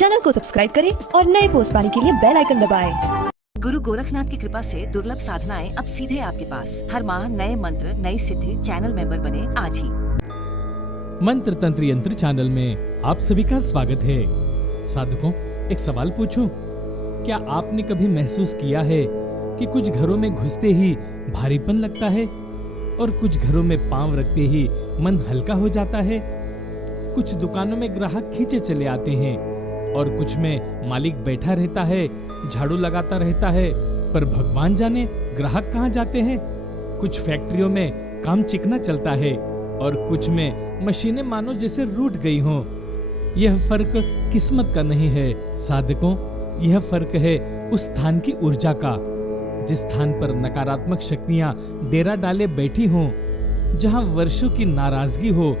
Channel को subscribe करें और नए पोस्ट पाने के लिए बेल आइकन दबाएं। गुरु गोरखनाथ की कृपा से दुर्लभ साधनाएं अब सीधे आपके पास। हर माह नए मंत्र, नई सिद्धि। चैनल मेंबर बने आज ही। मंत्र तंत्र यंत्र चैनल में आप सभी का स्वागत है। साधकों, एक सवाल पूछूं? क्या आपने कभी महसूस किया है कि कुछ घरों में घुसते ही भारीपन लगता है और कुछ घरों में पांव रखते ही मन हल्का हो जाता है? कुछ दुकानों में ग्राहक खींचे चले आते हैं और कुछ में मालिक बैठा रहता है, झाड़ू लगाता रहता है, पर भगवान जाने ग्राहक कहाँ जाते हैं। कुछ फैक्ट्रियों में काम चिकना चलता है और कुछ में मशीनें मानो जैसे रूठ गई हों। यह फर्क किस्मत का नहीं है साधकों, यह फर्क है उस स्थान की ऊर्जा का, जिस स्थान पर नकारात्मक शक्तियां डेरा डाले बैठी हों, जहां वर्षों की नाराजगी हो,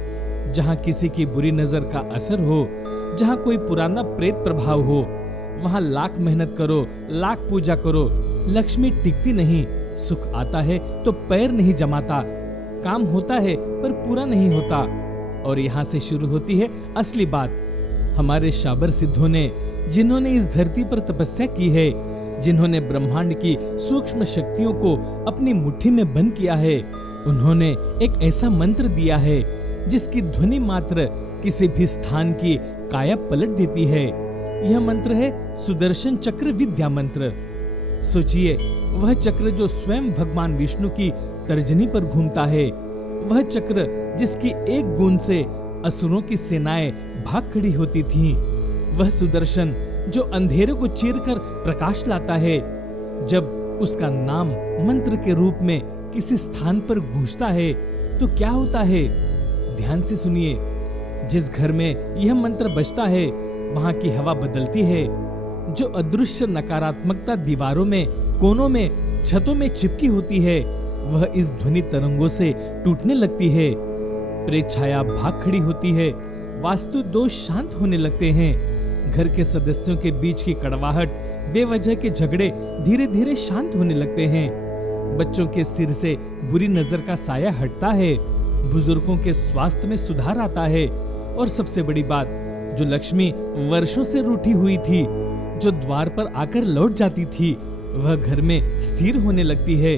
जहां किसी की बुरी नजर का असर हो, जहां कोई पुराना प्रेत प्रभाव हो। वहां लाख मेहनत करो, लाख पूजा करो, लक्ष्मी टिकती नहीं। सुख आता है तो पैर नहीं जमाता, काम होता है पर पूरा नहीं होता। और यहाँ से शुरू होती है असली बात। हमारे शाबर सिद्धों ने, जिन्होंने इस धरती पर तपस्या की है, जिन्होंने ब्रह्मांड की सूक्ष्म शक्तियों को अपनी मुट्ठी में बंद किया है, उन्होंने एक ऐसा मंत्र दिया है जिसकी ध्वनि मात्र किसी भी स्थान की काया पलट देती है। यह मंत्र है सुदर्शन चक्र विद्या मंत्र। सोचिए, वह चक्र जो स्वयं भगवान विष्णु की तर्जनी पर घूमता है, वह चक्र जिसकी एक गूंज से असुरों की सेनाएं भाग खड़ी होती थीं, वह सुदर्शन जो अंधेरे को चीरकर प्रकाश लाता है। जब उसका नाम मंत्र के रूप में किसी स्थान पर गूंजता है तो क्या होता है? ध्यान से सुनिए। जिस घर में यह मंत्र बजता है वहां की हवा बदलती है। जो अदृश्य नकारात्मकता दीवारों में, कोनों में, छतों में चिपकी होती है, वह इस ध्वनि तरंगों से टूटने लगती है। प्रेत छाया भाग खड़ी होती है, वास्तु दोष शांत होने लगते हैं। घर के सदस्यों के बीच की कड़वाहट, बेवजह के झगड़े धीरे धीरे शांत होने लगते हैं। बच्चों के सिर से बुरी नजर का साया हटता है, बुजुर्गों के स्वास्थ्य में सुधार आता है। और सबसे बड़ी बात, जो लक्ष्मी वर्षों से रूठी हुई थी, जो द्वार पर आकर लौट जाती थी, वह घर में स्थिर होने लगती है।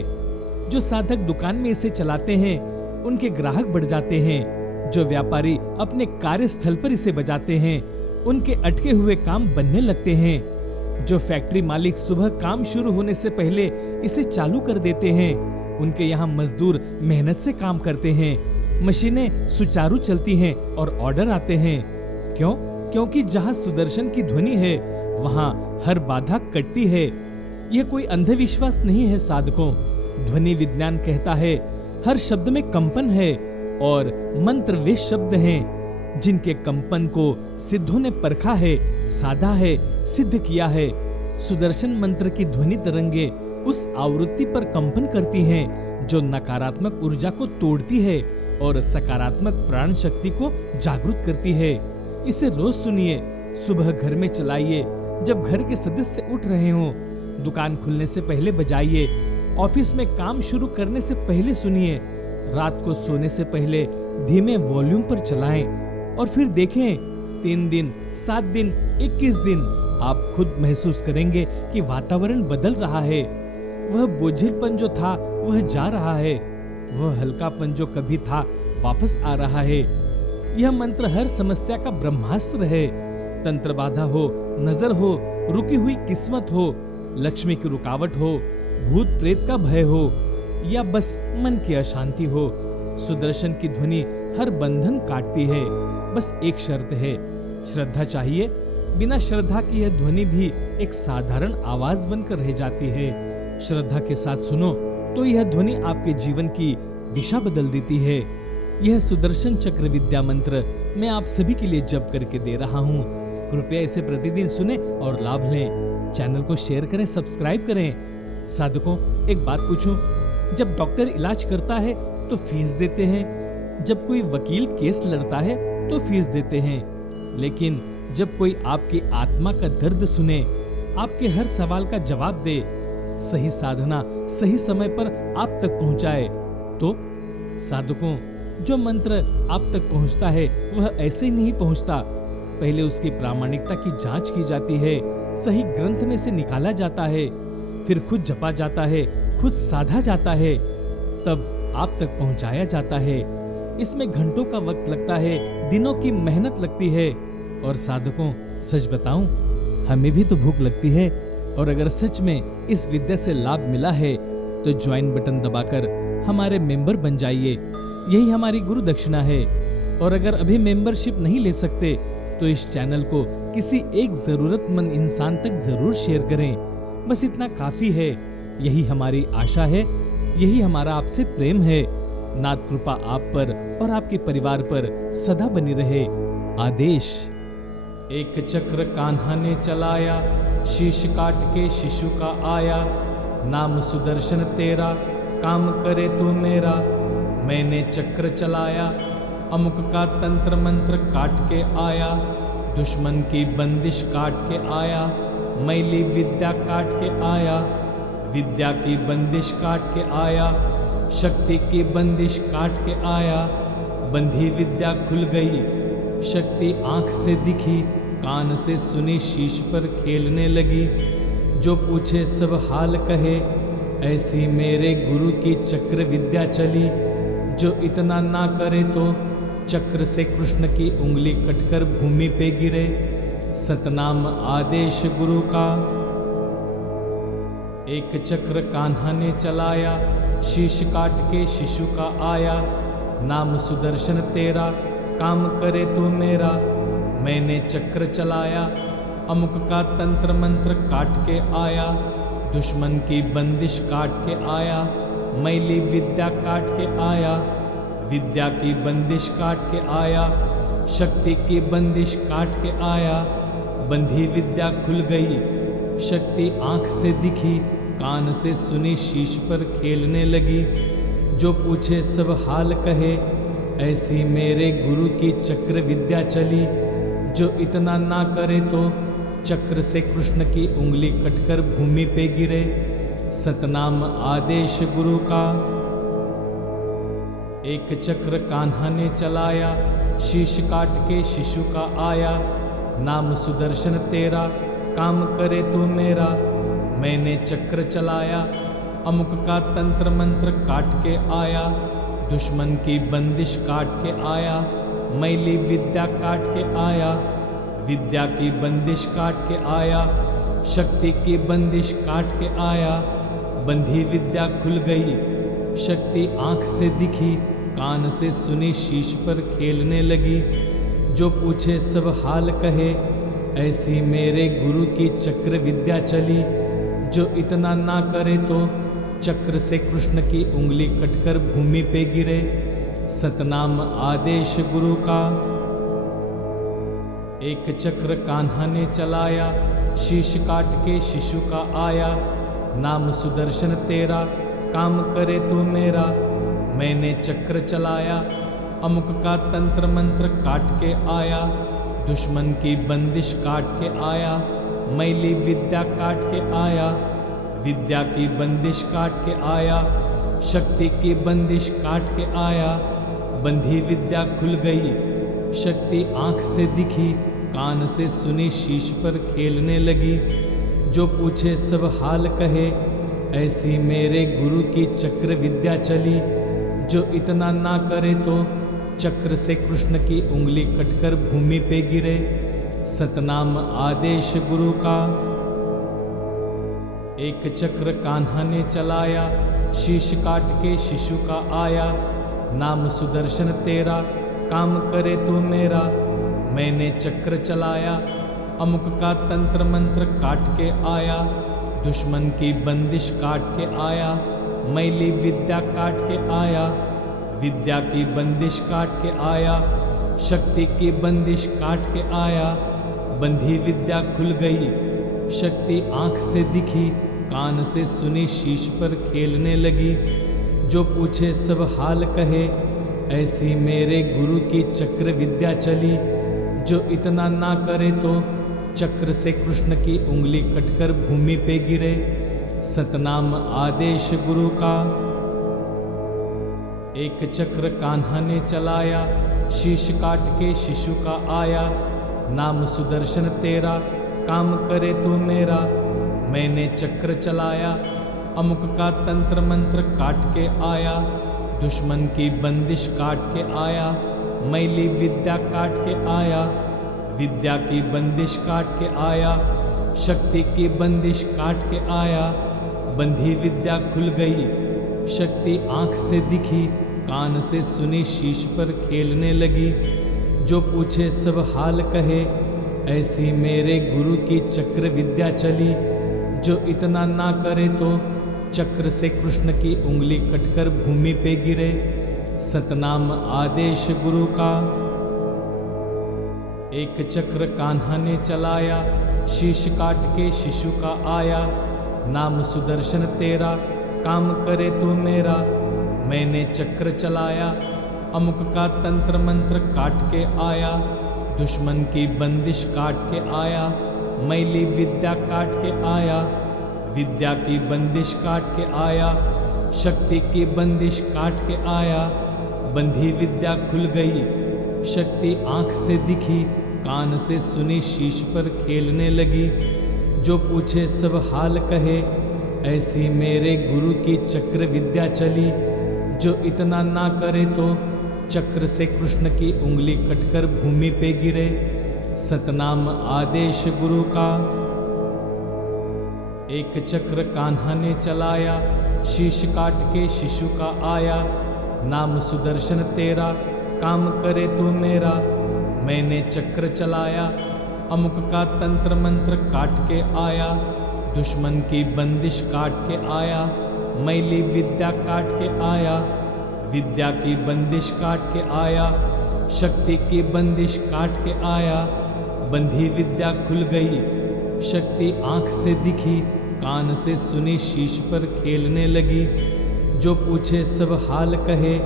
जो साधक दुकान में इसे चलाते हैं उनके ग्राहक बढ़ जाते हैं। जो व्यापारी अपने कार्यस्थल पर इसे बजाते हैं उनके अटके हुए काम बनने लगते हैं। जो फैक्ट्री मालिक सुबह काम शुरू होने से पहले इसे चालू कर देते हैं, उनके यहाँ मजदूर मेहनत से काम करते हैं। मशीनें सुचारू चलती हैं और ऑर्डर आते हैं। क्यों? क्योंकि जहाँ सुदर्शन की ध्वनि है वहाँ हर बाधा कटती है। यह कोई अंधविश्वास नहीं है साधकों। ध्वनि विज्ञान कहता है हर शब्द में कंपन है, और मंत्र वे शब्द हैं जिनके कंपन को सिद्धों ने परखा है, साधा है, सिद्ध किया है। सुदर्शन मंत्र की ध्वनि तरंगे उस आवृत्ति पर कंपन करती हैं जो नकारात्मक ऊर्जा को तोड़ती है और सकारात्मक प्राण शक्ति को जागृत करती है। इसे रोज सुनिए, सुबह घर में चलाइए, जब घर के सदस्य उठ रहे हों, दुकान खुलने से पहले बजाइए, ऑफिस में काम शुरू करने से पहले सुनिए, रात को सोने से पहले धीमे वॉल्यूम पर चलाएं। और फिर देखें, 3 दिन, 7 दिन, 21 दिन आप खुद महसूस करेंगे कि वातावरण बदल रहा है। वह बोझिलपन जो था वह जा रहा है, वह हल्कापन जो कभी था वापस आ रहा है। यह मंत्र हर समस्या का ब्रह्मास्त्र है। तंत्र बाधा हो, नजर हो, रुकी हुई किस्मत हो, लक्ष्मी की रुकावट हो, भूत प्रेत का भय हो, या बस मन की अशांति हो, सुदर्शन की ध्वनि हर बंधन काटती है। बस एक शर्त है, श्रद्धा चाहिए। बिना श्रद्धा की यह ध्वनि भी एक साधारण आवाज बनकर रह जाती है। श्रद्धा के साथ सुनो तो यह ध्वनि आपके जीवन की दिशा बदल देती है। यह सुदर्शन चक्र विद्या मंत्र मैं आप सभी के लिए जप करके दे रहा हूँ। कृपया इसे प्रतिदिन सुने और लाभ लें। चैनल को शेयर करें, सब्सक्राइब करें। साधकों, एक बात पूछूं? जब डॉक्टर इलाज करता है तो फीस देते हैं, जब कोई वकील केस लड़ता है तो फीस देते हैं, लेकिन जब कोई आपकी आत्मा का दर्द सुने, आपके हर सवाल का जवाब दे, सही साधना सही समय पर आप तक पहुंचाए, तो साधकों, जो मंत्र आप तक पहुंचता है वह ऐसे ही नहीं पहुंचता। पहले उसकी प्रामाणिकता की जांच की जाती है, सही ग्रंथ में से निकाला जाता है, फिर खुद जपा जाता है, खुद साधा जाता है, तब आप तक पहुंचाया जाता है। इसमें घंटों का वक्त लगता है, दिनों की मेहनत लगती है। और साधकों, सच बताऊं, हमें भी तो भूख लगती है। और अगर सच में इस विद्या से लाभ मिला है तो ज्वाइन बटन दबाकर हमारे मेंबर बन जाइए, यही हमारी गुरु दक्षिणा है। और अगर अभी मेंबरशिप नहीं ले सकते तो इस चैनल को किसी एक जरूरतमंद इंसान तक जरूर शेयर करें। बस इतना काफी है। यही हमारी आशा है, यही हमारा आपसे प्रेम है। नाथ कृपा आप पर और आपके परिवार पर सदा बनी रहे। आदेश। एक चक्र कान्हा ने चलाया, शीश काट के शिशु का आया। नाम सुदर्शन तेरा, काम करे तू मेरा। मैंने चक्र चलाया, अमुक का तंत्र मंत्र काट के आया। दुश्मन की बंदिश काट के आया, मैली विद्या काट के आया। विद्या की बंदिश काट के आया, शक्ति की बंदिश काट के आया। बंधी विद्या खुल गई, शक्ति आंख से दिखी, कान से सुनी, शीश पर खेलने लगी। जो पूछे सब हाल कहे, ऐसी मेरे गुरु की चक्र विद्या चली। जो इतना ना करे तो चक्र से कृष्ण की उंगली कटकर भूमि पे गिरे। सतनाम आदेश गुरु का। एक चक्र कान्हा ने चलाया, शीश काट के शिशु का आया। नाम सुदर्शन तेरा, काम करे तू मेरा। मैंने चक्र चलाया, अमुक का तंत्र मंत्र काट के आया। दुश्मन की बंदिश काट के आया, मैली विद्या काट के आया। विद्या की बंदिश काट के आया, शक्ति की बंदिश काट के आया। बंधी विद्या खुल गई, शक्ति आंख से दिखी, कान से सुनी, शीश पर खेलने लगी। जो पूछे सब हाल कहे, ऐसी मेरे गुरु की चक्र विद्या चली। जो इतना ना करे तो चक्र से कृष्ण की उंगली कटकर भूमि पे गिरे। सतनाम आदेश गुरु का। एक चक्र कान्हा ने चलाया, शीश काट के शिशु का आया। नाम सुदर्शन तेरा, काम करे तू मेरा। मैंने चक्र चलाया, अमुक का तंत्र मंत्र काट के आया। दुश्मन की बंदिश काट के आया, मैली विद्या काट के आया। विद्या की बंदिश काट के आया, शक्ति की बंदिश काट के आया। बंधी विद्या खुल गई, शक्ति आंख से दिखी, कान से सुनी, शीश पर खेलने लगी। जो पूछे सब हाल कहे, ऐसी मेरे गुरु की चक्र विद्या चली। जो इतना ना करे तो चक्र से कृष्ण की उंगली कटकर भूमि पे गिरे। सतनाम आदेश गुरु का। एक चक्र कान्हा ने चलाया, शीश काट के शिशु का आया। नाम सुदर्शन तेरा, काम करे तू मेरा। मैंने चक्र चलाया, अमुक का तंत्र मंत्र काट के आया। दुश्मन की बंदिश काट के आया, मैली विद्या काट के आया। विद्या की बंदिश काट के आया, शक्ति की बंदिश काट के आया। बंधी विद्या खुल गई, शक्ति आंख से दिखी, कान से सुनी, शीश पर खेलने लगी। जो पूछे सब हाल कहे, ऐसी मेरे गुरु की चक्र विद्या चली। जो इतना ना करे तो चक्र से कृष्ण की उंगली कटकर भूमि पे गिरे। सतनाम आदेश गुरु का। एक चक्र कान्हा ने चलाया, शीश काट के शिशु का आया। नाम सुदर्शन तेरा, काम करे तू मेरा। मैंने चक्र चलाया, अमुक का तंत्र मंत्र काट के आया। दुश्मन की बंदिश काट के आया, मैली विद्या काट के आया। विद्या की बंदिश काट के आया, शक्ति की बंदिश काट के आया। बंधी विद्या खुल गई, शक्ति आंख से दिखी, कान से सुनी, शीश पर खेलने लगी। जो पूछे सब हाल कहे, ऐसी मेरे गुरु की चक्र विद्या चली। जो इतना ना करे तो चक्र से कृष्ण की उंगली कटकर भूमि पे गिरे। सतनाम आदेश गुरु का। एक चक्र कान्हा ने चलाया, शीश काट के शिशु का आया। नाम सुदर्शन तेरा, काम करे तू मेरा। मैंने चक्र चलाया, अमुक का तंत्र मंत्र काट के आया। दुश्मन की बंदिश काट के आया, मैली विद्या काट के आया। विद्या की बंदिश काट के आया, शक्ति की बंदिश काट के आया। बंधी विद्या खुल गई, शक्ति आंख से दिखी, कान से सुनी, शीश पर खेलने लगी। जो पूछे सब हाल कहे, ऐसी मेरे गुरु की चक्र विद्या चली। जो इतना ना करे तो चक्र से कृष्ण की उंगली कटकर भूमि पे गिरे। सतनाम आदेश गुरु का। एक चक्र कान्हा ने चलाया, शीश काट के शिशु का आया। नाम सुदर्शन तेरा, काम करे तू मेरा। मैंने चक्र चलाया, अमुक का तंत्र मंत्र काट के आया। दुश्मन की बंदिश काट के आया, मैली विद्या काट के आया। विद्या की बंदिश काट के आया, शक्ति की बंदिश काट के आया। बंधी विद्या खुल गई, शक्ति आंख से दिखी, कान से सुनी, शीश पर खेलने लगी। जो पूछे सब हाल कहे, ऐसी मेरे गुरु की चक्र विद्या चली। जो इतना ना करे तो चक्र से कृष्ण की उंगली कटकर भूमि पे गिरे। सतनाम आदेश गुरु का। एक चक्र कान्हा ने चलाया, शीश काट के शिशु का आया। नाम सुदर्शन तेरा, काम करे तू मेरा। मैंने चक्र चलाया, अमुक का तंत्र मंत्र काट के आया। दुश्मन की बंदिश काट के आया, मैली विद्या काट के आया। विद्या की बंदिश काट के आया, शक्ति की बंदिश काट के आया। बंधी विद्या खुल गई, शक्ति आंख से दिखी, कान से सुनी, शीश पर खेलने लगी। जो पूछे सब हाल कहे,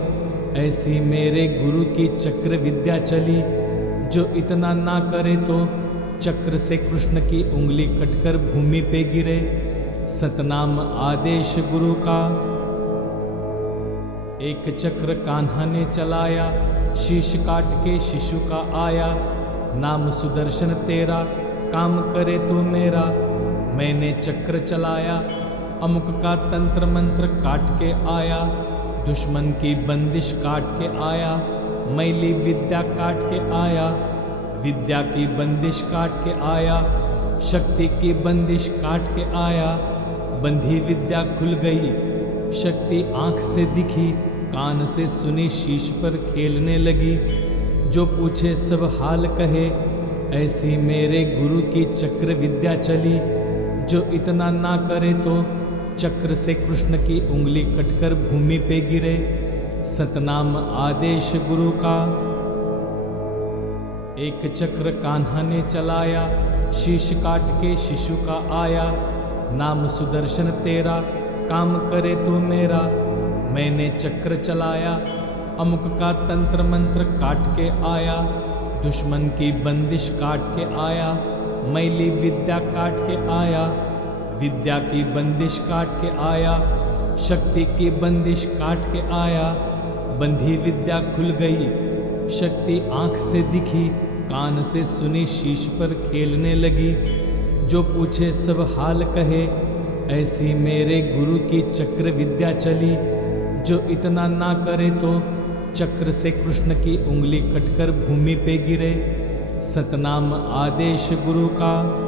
ऐसी मेरे गुरु की चक्र विद्या चली। जो इतना ना करे तो चक्र से कृष्ण की उंगली कटकर भूमि पे गिरे। सतनाम आदेश गुरु का। एक चक्र कान्हा ने चलाया, शीश काट के शिशु का आया। नाम सुदर्शन तेरा, काम करे तू मेरा। मैंने चक्र चलाया, अमुक का तंत्र मंत्र काट के आया। दुश्मन की बंदिश काट के आया, मैली विद्या काट के आया। विद्या की बंदिश काट के आया, शक्ति की बंदिश काट के आया। बंधी विद्या खुल गई, शक्ति आंख से दिखी, कान से सुनी, शीश पर खेलने लगी। जो पूछे सब हाल कहे, ऐसी मेरे गुरु की चक्र विद्या चली। जो इतना ना करे तो चक्र से कृष्ण की उंगली कटकर भूमि पे गिरे। सतनाम आदेश गुरु का। एक चक्र कान्हा ने चलाया, शीश काट के शिशु का आया। नाम सुदर्शन तेरा, काम करे तू मेरा। मैंने चक्र चलाया, अमुक का तंत्र मंत्र काट के आया। दुश्मन की बंदिश काट के आया, मैली विद्या काट के आया। विद्या की बंदिश काट के आया, शक्ति की बंदिश काट के आया। बंधी विद्या खुल गई, शक्ति आंख से दिखी, कान से सुनी, शीश पर खेलने लगी। जो पूछे सब हाल कहे, ऐसी मेरे गुरु की चक्र विद्या चली। जो इतना ना करे तो चक्र से कृष्ण की उंगली कटकर भूमि पे गिरे। सतनाम आदेश गुरु का।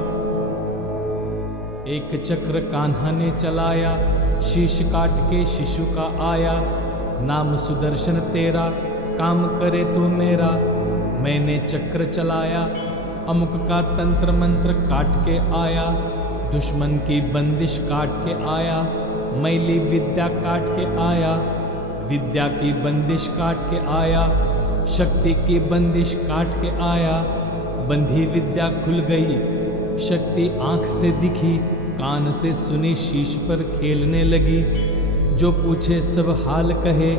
एक चक्र कान्हा ने चलाया, शीश काट के शिशु का आया। नाम सुदर्शन तेरा, काम करे तू मेरा। मैंने चक्र चलाया, अमुक का तंत्र मंत्र काट के आया। दुश्मन की बंदिश काट के आया, मैली विद्या काट के आया। विद्या की बंदिश काट के आया, शक्ति की बंदिश काट के आया। बंधी विद्या खुल गई, शक्ति आंख से दिखी, कान से सुनी, शीश पर खेलने लगी। जो पूछे सब हाल कहे,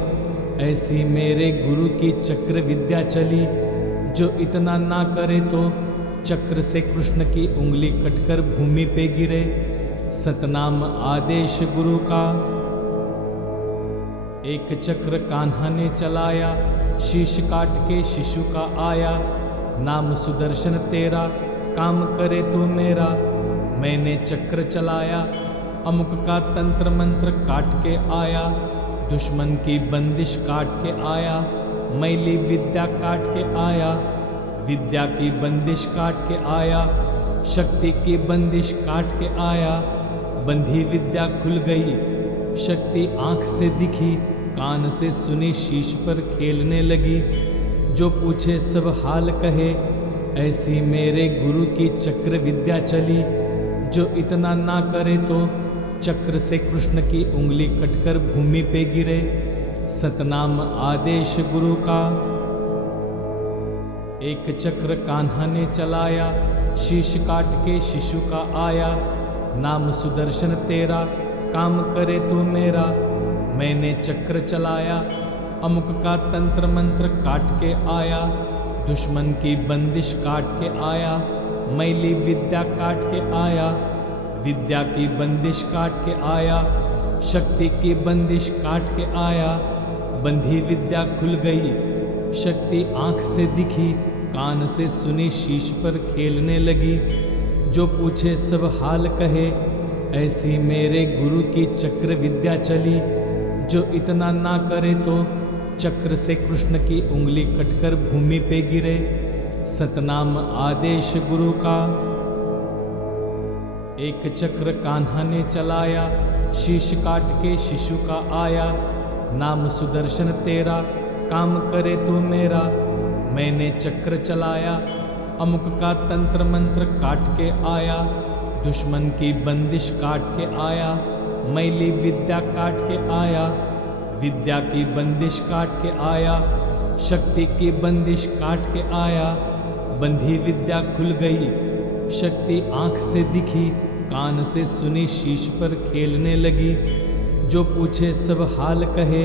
ऐसी मेरे गुरु की चक्र विद्या चली। जो इतना ना करे तो चक्र से कृष्ण की उंगली कटकर भूमि पे गिरे। सतनाम आदेश गुरु का। एक चक्र कान्हा ने चलाया, शीश काट के शिशु का आया। नाम सुदर्शन तेरा, काम करे तू मेरा। मैंने चक्र चलाया, अमुक का तंत्र मंत्र काट के आया। दुश्मन की बंदिश काट के आया, मैली विद्या काट के आया। विद्या की बंदिश काट के आया, शक्ति की बंदिश काट के आया। बंधी विद्या खुल गई, शक्ति आंख से दिखी, कान से सुनी, शीश पर खेलने लगी। जो पूछे सब हाल कहे, ऐसी मेरे गुरु की चक्र विद्या चली। जो इतना ना करे तो चक्र से कृष्ण की उंगली कटकर भूमि पे गिरे। सतनाम आदेश गुरु का। एक चक्र कान्हा ने चलाया, शीश काट के शिशु का आया। नाम सुदर्शन तेरा, काम करे तू मेरा। मैंने चक्र चलाया, अमुक का तंत्र मंत्र काट के आया। दुश्मन की बंदिश काट के आया, मैली विद्या काट के आया। विद्या की बंदिश काट के आया, शक्ति की बंदिश काट के आया। बंधी विद्या खुल गई, शक्ति आंख से दिखी, कान से सुनी, शीश पर खेलने लगी। जो पूछे सब हाल कहे, ऐसी मेरे गुरु की चक्र विद्या चली। जो इतना ना करे तो चक्र से कृष्ण की उंगली कटकर भूमि पे गिरे। सतनाम आदेश गुरु का। एक चक्र कान्हा ने चलाया, शीश काट के शिशु का आया। नाम सुदर्शन तेरा, काम करे तू मेरा। मैंने चक्र चलाया, अमुक का तंत्र मंत्र काट के आया। दुश्मन की बंदिश काट के आया, मैली विद्या काट के आया। विद्या की बंदिश काट के आया, शक्ति की बंदिश काट के आया। बंधी विद्या खुल गई, शक्ति आंख से दिखी, कान से सुनी, शीश पर खेलने लगी। जो पूछे सब हाल कहे,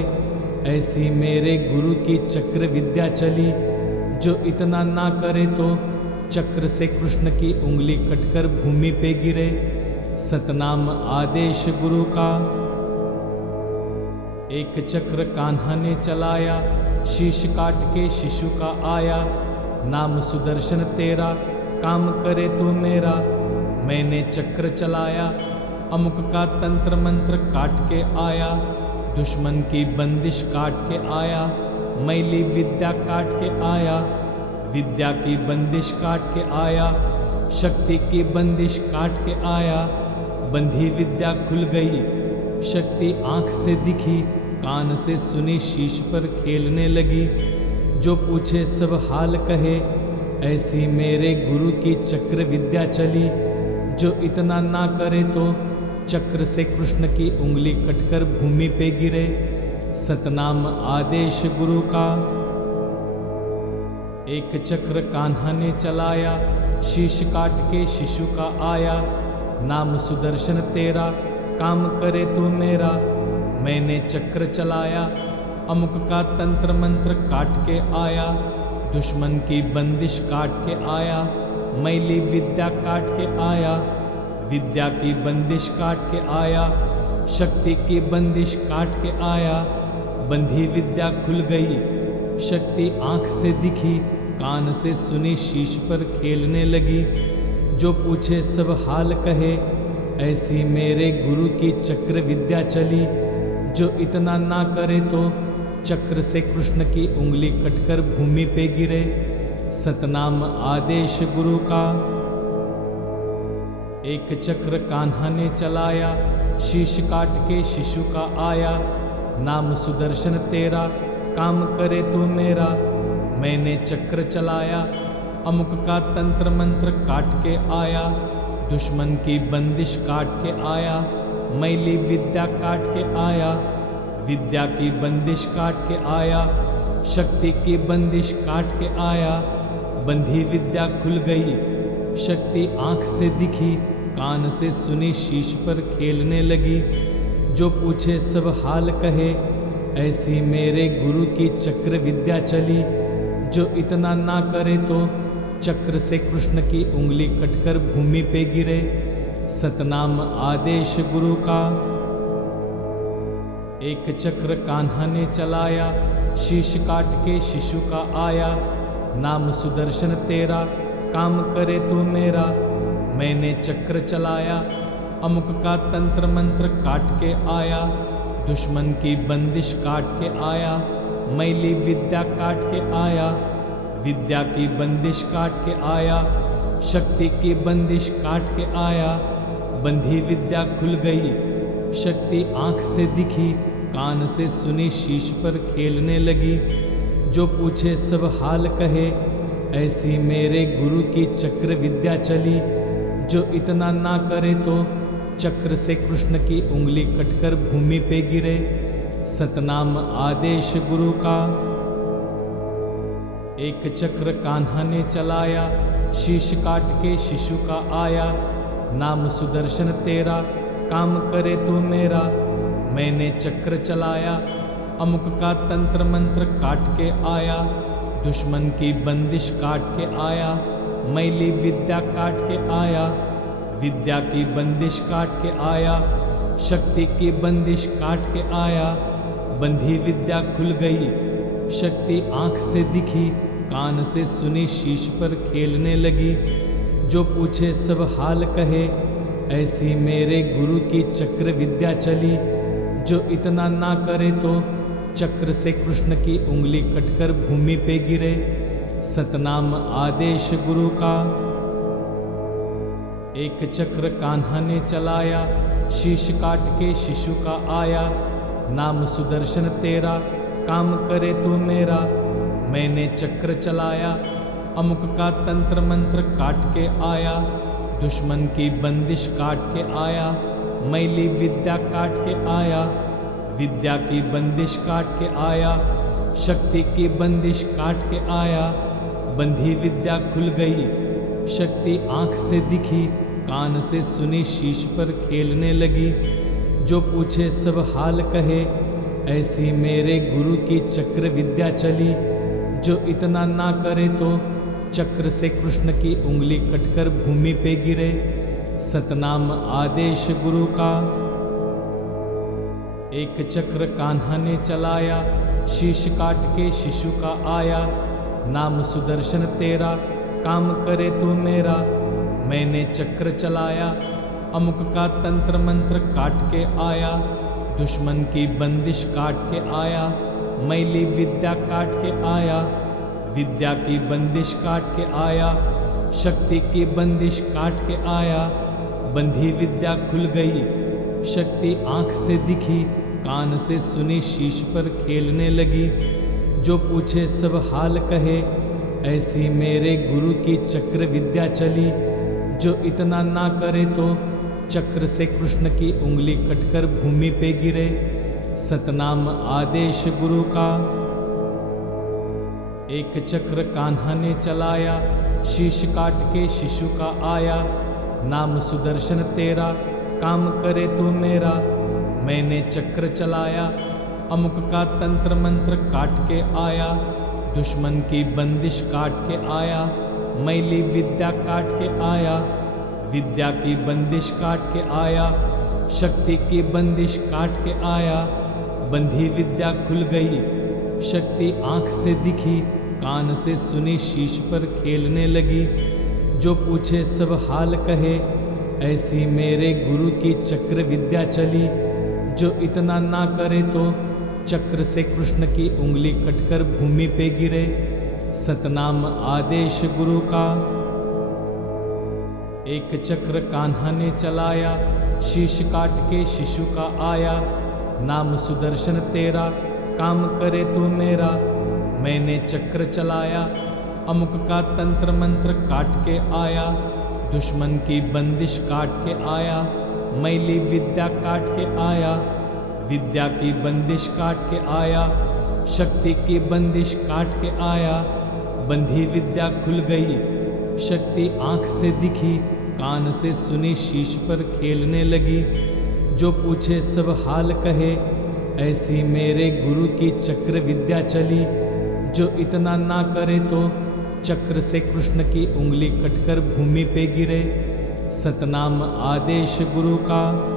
ऐसी मेरे गुरु की चक्र विद्या चली। जो इतना ना करे तो चक्र से कृष्ण की उंगली कटकर भूमि पे गिरे। सतनाम आदेश गुरु का। एक चक्र कान्हा ने चलाया, शीश काट के शिशु का आया। नाम सुदर्शन तेरा, काम करे तू मेरा। मैंने चक्र चलाया, अमुक का तंत्र मंत्र काट के आया। दुश्मन की बंदिश काट के आया, मैली विद्या काट के आया। विद्या की बंदिश काट के आया, शक्ति की बंदिश काट के आया। बंधी विद्या खुल गई, शक्ति आंख से दिखी, कान से सुनी, शीश पर खेलने लगी। जो पूछे सब हाल कहे, ऐसी मेरे गुरु की चक्र विद्या चली। जो इतना ना करे तो चक्र से कृष्ण की उंगली कटकर भूमि पे गिरे। सतनाम आदेश गुरु का। एक चक्र कान्हा ने चलाया, शीश काट के शिशु का आया। नाम सुदर्शन तेरा, काम करे तू मेरा। मैंने चक्र चलाया, अमुक का तंत्र मंत्र काट के आया। दुश्मन की बंदिश काट के आया, मैली विद्या काट के आया। विद्या की बंदिश काट के आया, शक्ति की बंदिश काट के आया। बंधी विद्या खुल गई, शक्ति आंख से दिखी, कान से सुनी, शीश पर खेलने लगी। जो पूछे सब हाल कहे, ऐसी मेरे गुरु की चक्र विद्या चली। जो इतना ना करे तो चक्र से कृष्ण की उंगली कटकर भूमि पे गिरे। सतनाम आदेश गुरु का। एक चक्र कान्हा ने चलाया, शीश काट के शिशु का आया। नाम सुदर्शन तेरा, काम करे तू मेरा। मैंने चक्र चलाया, अमुक का तंत्र मंत्र काट के आया। दुश्मन की बंदिश काट के आया, मैली विद्या काट के आया। विद्या की बंदिश काट के आया, शक्ति की बंदिश काट के आया। बंधी विद्या खुल गई, शक्ति आंख से दिखी, कान से सुनी, शीश पर खेलने लगी। जो पूछे सब हाल कहे, ऐसी मेरे गुरु की चक्र विद्या चली। जो इतना ना करे तो चक्र से कृष्ण की उंगली कटकर भूमि पे गिरे। सतनाम आदेश गुरु का। एक चक्र कान्हा ने चलाया, शीश काट के शिशु का आया। नाम सुदर्शन तेरा, काम करे तो मेरा। मैंने चक्र चलाया, अमुक का तंत्र मंत्र काट के आया। दुश्मन की बंदिश काट के आया, मैली विद्या काट के आया। विद्या की बंदिश काट के आया, शक्ति की बंदिश काट के आया। बंधी विद्या खुल गई, शक्ति आंख से दिखी, कान से सुनी, शीश पर खेलने लगी। जो पूछे सब हाल कहे, ऐसी मेरे गुरु की चक्र विद्या चली। जो इतना ना करे तो चक्र से कृष्ण की उंगली कटकर भूमि पे गिरे। सतनाम आदेश गुरु का। एक चक्र कान्हा ने चलाया, शीश काट के शिशु का आया। नाम सुदर्शन तेरा, काम करे तो मेरा। मैंने चक्र चलाया, अमुक का तंत्र मंत्र काट के आया। दुश्मन की बंदिश काट के आया, मैली विद्या काट के आया। विद्या की बंदिश काट के आया, शक्ति की बंदिश काट के आया। बंधी विद्या खुल गई, शक्ति आंख से दिखी, कान से सुनी, शीश पर खेलने लगी। जो पूछे सब हाल कहे, ऐसी मेरे गुरु की चक्र विद्या चली। जो इतना ना करे तो चक्र से कृष्ण की उंगली कटकर भूमि पे गिरे। सतनाम आदेश गुरु का। एक चक्र कान्हा ने चलाया, शीश काट के शिशु का आया। नाम सुदर्शन तेरा, काम करे तो मेरा। मैंने चक्र चलाया, अमुक का तंत्र मंत्र काट के आया। दुश्मन की बंदिश काट के आया, मैली विद्या काट के आया। विद्या की बंदिश काट के आया, शक्ति की बंदिश काट के आया। बंधी विद्या खुल गई, शक्ति आंख से दिखी, कान से सुनी, शीश पर खेलने लगी। जो पूछे सब हाल कहे, ऐसी मेरे गुरु की चक्र विद्या चली। जो इतना ना करे तो चक्र से कृष्ण की उंगली कटकर भूमि पे गिरे। सतनाम आदेश गुरु का। एक चक्र कान्हा ने चलाया, शीश काट के शिशु का आया। नाम सुदर्शन तेरा, काम करे तो मेरा। मैंने चक्र चलाया, अमुक का तंत्र मंत्र काट के आया। दुश्मन की बंदिश काट के आया, मैली विद्या काट के आया। विद्या की बंदिश काट के आया, शक्ति की बंदिश काट के आया। बंधी विद्या खुल गई, शक्ति आंख से दिखी, कान से सुनी, शीश पर खेलने लगी। जो पूछे सब हाल कहे, ऐसी मेरे गुरु की चक्र विद्या चली। जो इतना ना करे तो चक्र से कृष्ण की उंगली कटकर भूमि पे गिरे। सतनाम आदेश गुरु का। एक चक्र कान्हा ने चलाया, शीश काट के शिशु का आया। नाम सुदर्शन तेरा, काम करे तो मेरा। मैंने चक्र चलाया, अमुक का तंत्र मंत्र काट के आया। दुश्मन की बंदिश काट के आया, मैली विद्या काट के आया। विद्या की बंदिश काट के आया, शक्ति की बंदिश काट के आया। बंधी विद्या खुल गई, शक्ति आंख से दिखी, कान से सुनी, शीश पर खेलने लगी। जो पूछे सब हाल कहे, ऐसी मेरे गुरु की चक्र विद्या चली। जो इतना ना करे तो चक्र से कृष्ण की उंगली कटकर भूमि पे गिरे। सतनाम आदेश गुरु का। एक चक्र कान्हा ने चलाया, शीश काट के शिशु का आया। नाम सुदर्शन तेरा, काम करे तो मेरा। मैंने चक्र चलाया, अमुक का तंत्र मंत्र काट के आया। दुश्मन की बंदिश काट के आया, मैली विद्या काट के आया। विद्या की बंदिश काट के आया, शक्ति की बंदिश काट के आया। बंधी विद्या खुल गई, शक्ति आंख से दिखी, कान से सुनी, शीश पर खेलने लगी। जो पूछे सब हाल कहे, ऐसी मेरे गुरु की चक्र विद्या चली। जो इतना ना करे तो चक्र से कृष्ण की उंगली कटकर भूमि पे गिरे। सतनाम आदेश गुरु का।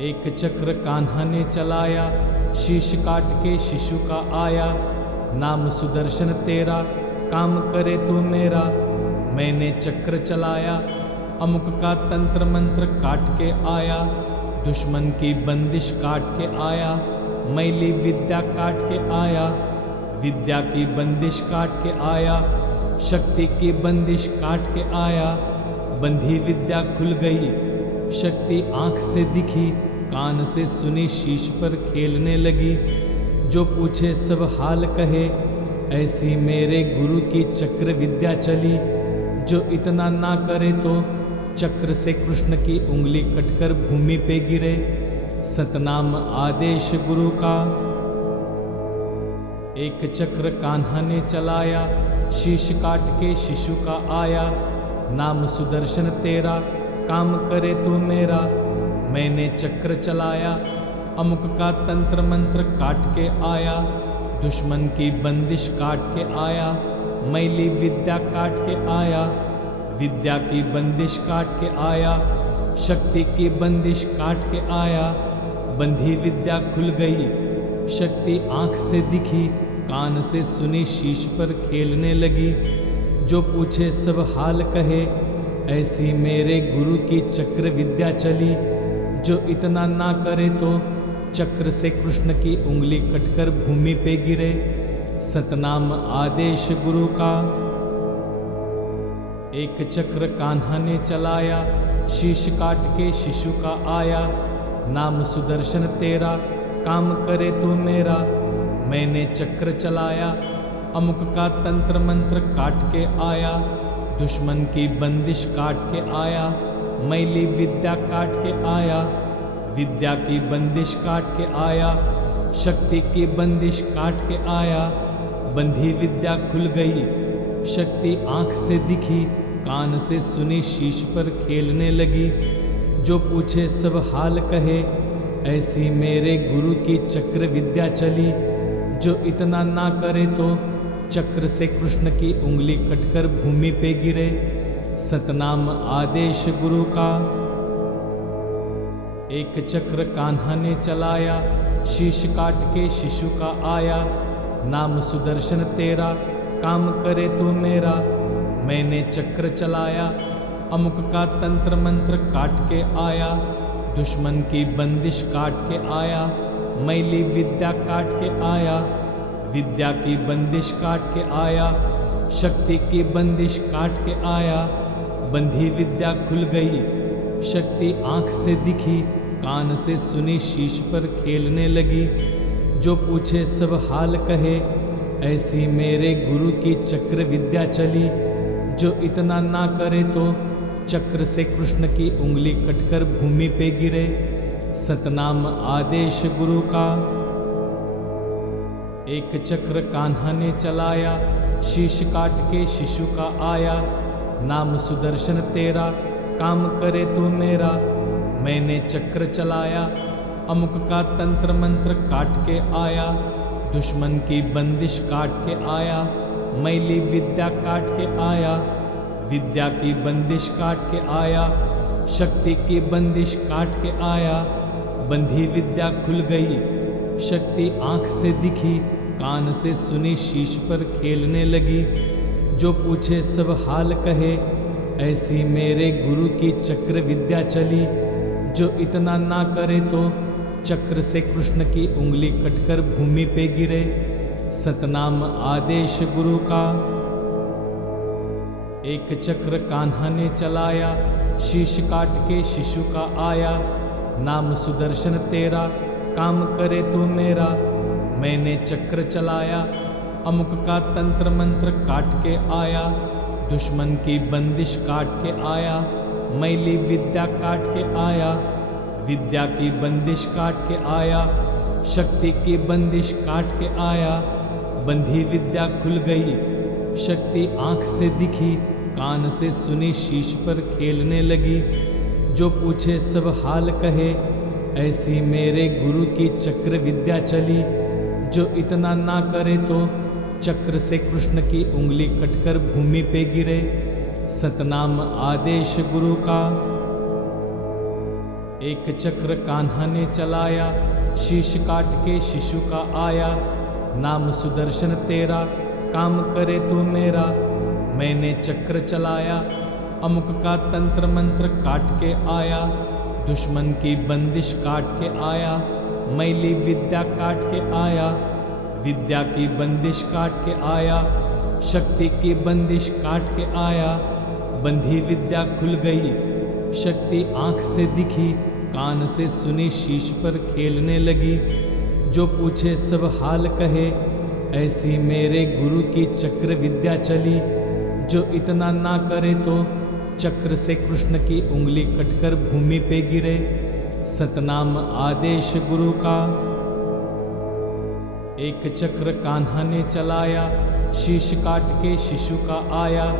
एक चक्र कान्हा ने चलाया, शीश काट के शिशु का आया। नाम सुदर्शन तेरा, काम करे तू मेरा। मैंने चक्र चलाया, अमुक का तंत्र मंत्र काट के आया। दुश्मन की बंदिश काट के आया, मैली विद्या काट के आया। विद्या की बंदिश काट के आया, शक्ति की बंदिश काट के आया। बंधी विद्या खुल गई, शक्ति आंख से दिखी, कान से सुनी, शीश पर खेलने लगी। जो पूछे सब हाल कहे, ऐसी मेरे गुरु की चक्र विद्या चली। जो इतना ना करे तो चक्र से कृष्ण की उंगली कटकर भूमि पे गिरे। सतनाम आदेश गुरु का। एक चक्र कान्हा ने चलाया, शीश काट के शिशु का आया। नाम सुदर्शन तेरा, काम करे तू मेरा। मैंने चक्र चलाया, अमुक का तंत्र मंत्र काट के आया। दुश्मन की बंदिश काट के आया, मैली विद्या काट के आया। विद्या की बंदिश काट के आया, शक्ति की बंदिश काट के आया। बंधी विद्या खुल गई, शक्ति आंख से दिखी, कान से सुनी, शीश पर खेलने लगी। जो पूछे सब हाल कहे, ऐसी मेरे गुरु की चक्र विद्या चली। जो इतना ना करे तो चक्र से कृष्ण की उंगली कटकर भूमि पे गिरे। सतनाम आदेश गुरु का। एक चक्र कान्हा ने चलाया, शीश काट के शिशु का आया। नाम सुदर्शन तेरा, काम करे तू मेरा। मैंने चक्र चलाया, अमुक का तंत्र मंत्र काट के आया। दुश्मन की बंदिश काट के आया, मैली विद्या काट के आया। विद्या की बंदिश काट के आया, शक्ति की बंदिश काट के आया। बंधी विद्या खुल गई, शक्ति आंख से दिखी, कान से सुनी, शीश पर खेलने लगी। जो पूछे सब हाल कहे, ऐसी मेरे गुरु की चक्र विद्या चली। जो इतना ना करे तो चक्र से कृष्ण की उंगली कटकर भूमि पे गिरे। सतनाम आदेश गुरु का। एक चक्र कान्हा ने चलाया, शीश काट के शिशु का आया। नाम सुदर्शन तेरा, काम करे तू मेरा। मैंने चक्र चलाया, अमुक का तंत्र मंत्र काट के आया। दुश्मन की बंदिश काट के आया, मैली विद्या काट के आया। विद्या की बंदिश काट के आया, शक्ति की बंदिश काट के आया। बंधी विद्या खुल गई, शक्ति आंख से दिखी, कान से सुनी, शीश पर खेलने लगी। जो पूछे सब हाल कहे, ऐसी मेरे गुरु की चक्र विद्या चली। जो इतना ना करे तो चक्र से कृष्ण की उंगली कटकर भूमि पे गिरे। सतनाम आदेश गुरु का। एक चक्र कान्हा ने चलाया, शीश काट के शिशु का आया। नाम सुदर्शन तेरा, काम करे तू मेरा। मैंने चक्र चलाया, अमुक का तंत्र मंत्र काट के आया। दुश्मन की बंदिश काट के आया, मैली विद्या काट के आया। विद्या की बंदिश काट के आया, शक्ति की बंदिश काट के आया। बंधी विद्या खुल गई, शक्ति आंख से दिखी, कान से सुनी, शीश पर खेलने लगी। जो पूछे सब हाल कहे, ऐसी मेरे गुरु की चक्र विद्या चली। जो इतना ना करे तो चक्र से कृष्ण की उंगली कटकर भूमि पे गिरे। सतनाम आदेश गुरु का। एक चक्र कान्हा ने चलाया, शीश काट के शिशु का आया। नाम सुदर्शन तेरा, काम करे तू मेरा। मैंने चक्र चलाया, अमुक का तंत्र मंत्र काट के आया। दुश्मन की बंदिश काट के आया, मैली विद्या काट के आया। विद्या की बंदिश काट के आया, शक्ति की बंदिश काट के आया। बंधी विद्या खुल गई, शक्ति आंख से दिखी, कान से सुनी, शीश पर खेलने लगी। जो पूछे सब हाल कहे, ऐसी मेरे गुरु की चक्र विद्या चली। जो इतना ना करे तो चक्र से कृष्ण की उंगली कटकर भूमि पे गिरे। सतनाम आदेश गुरु का। एक चक्र कान्हा ने चलाया, शीश काट के शिशु का आया। नाम सुदर्शन तेरा, काम करे तू मेरा। मैंने चक्र चलाया, अमुक का तंत्र मंत्र काट के आया। दुश्मन की बंदिश काट के आया, मैली विद्या काट के आया। विद्या की बंदिश काट के आया, शक्ति की बंदिश काट के आया। बंधी विद्या खुल गई, शक्ति आंख से दिखी, कान से सुनी, शीश पर खेलने लगी। जो पूछे सब हाल कहे, ऐसी मेरे गुरु की चक्र विद्या चली। जो इतना ना करे तो चक्र से कृष्ण की उंगली कटकर भूमि पे गिरे। सतनाम आदेश गुरु का। एक चक्र कान्हा ने चलाया, शीश काट के शिशु का आया।